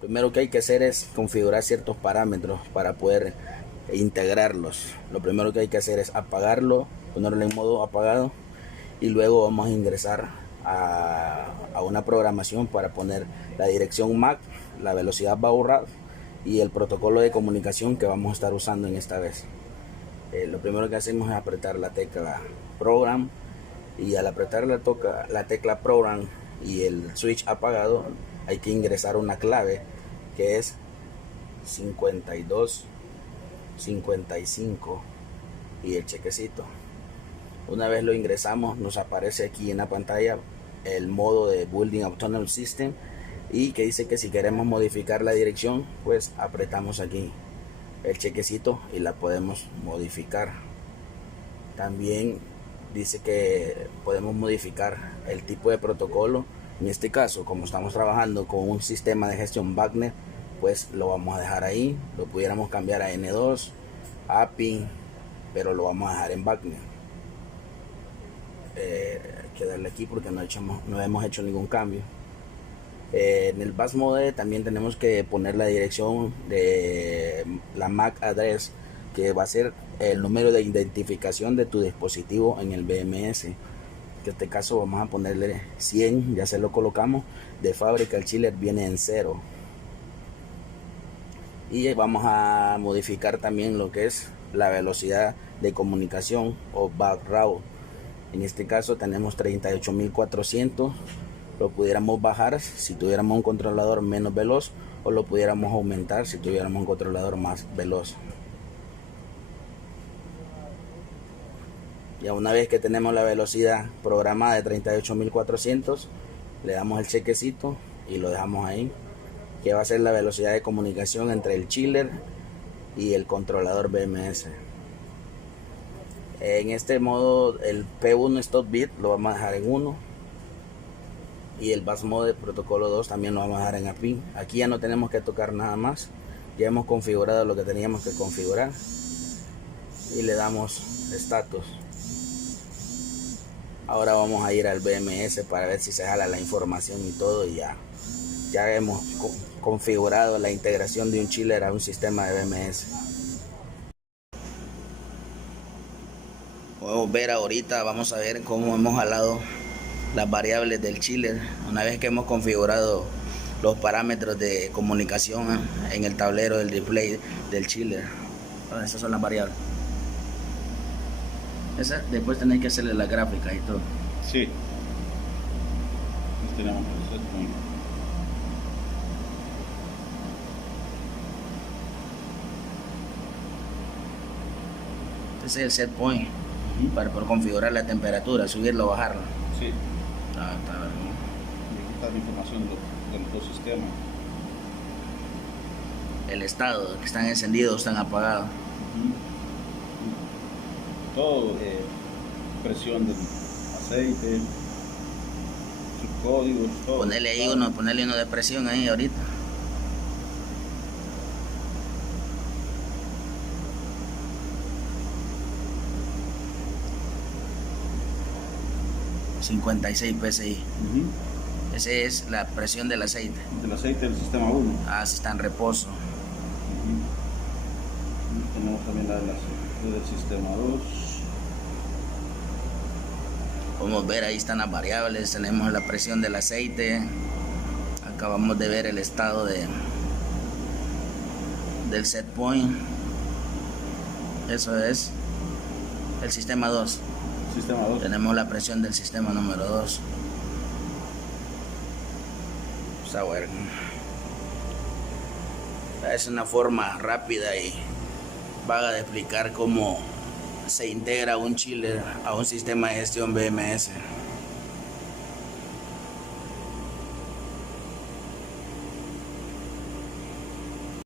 Primero que hay que hacer es configurar ciertos parámetros para poder integrarlos. Lo primero que hay que hacer es apagarlo, ponerlo en modo apagado, y luego vamos a ingresar a una programación para poner la dirección MAC, la velocidad baud rate y el protocolo de comunicación que vamos a estar usando en esta vez. Lo primero que hacemos es apretar la tecla Program, y al apretar la tecla Program y el switch apagado, hay que ingresar una clave que es 5255 y el chequecito. Una vez lo ingresamos, nos aparece aquí en la pantalla el modo de Building Autonomous System, y que dice que si queremos modificar la dirección, pues apretamos aquí el chequecito y la podemos modificar. También dice que podemos modificar el tipo de protocolo. En este caso, como estamos trabajando con un sistema de gestión BACnet, pues lo vamos a dejar ahí. Lo pudiéramos cambiar a N2, API, pero lo vamos a dejar en BACnet. Hay que darle aquí porque no hemos hecho ningún cambio. En el bus mode también tenemos que poner la dirección de la MAC address, que va a ser el número de identificación de tu dispositivo en el BMS. En este caso vamos a ponerle 100, ya se lo colocamos. De fábrica el chiller viene en 0. Y vamos a modificar también lo que es la velocidad de comunicación o baud rate. En este caso tenemos 38.400. Lo pudiéramos bajar si tuviéramos un controlador menos veloz, o lo pudiéramos aumentar si tuviéramos un controlador más veloz. Ya una vez que tenemos la velocidad programada de 38.400, le damos el chequecito y lo dejamos ahí, que va a ser la velocidad de comunicación entre el chiller y el controlador BMS. En este modo el P1 stop bit lo vamos a dejar en 1, y el bus mode protocolo 2 también lo vamos a dejar en API. Aquí ya no tenemos que tocar nada más, ya hemos configurado lo que teníamos que configurar, y le damos status. Ahora vamos a ir al BMS para ver si se jala la información y todo, y ya hemos configurado la integración de un chiller a un sistema de BMS. Podemos ver ahorita, vamos a ver cómo hemos jalado las variables del chiller una vez que hemos configurado los parámetros de comunicación en el tablero del display del chiller. Esas son las variables. Después tenéis que hacerle la gráfica y todo. Sí. Tenemos el set point. Este es el set point para por configurar la temperatura, subirlo o bajarlo. Sí. Está bien. Y aquí está la información de los dos sistemas. El estado, que están encendidos o están apagados. Todo, presión del aceite, sus códigos, todo. Ponerle uno de presión ahí ahorita. $56 PSI. Esa es la presión del aceite. Del aceite del sistema 1. Si está en reposo. Tenemos también la del sistema 2. Podemos ver, ahí están las variables. Tenemos la presión del aceite. Acabamos de ver el estado del set point. Eso es el sistema 2. Sistema 2. Tenemos la presión del sistema número 2. Vamos a ver. Es una forma rápida y vaga de explicar cómo se integra un chiller a un sistema de gestión BMS.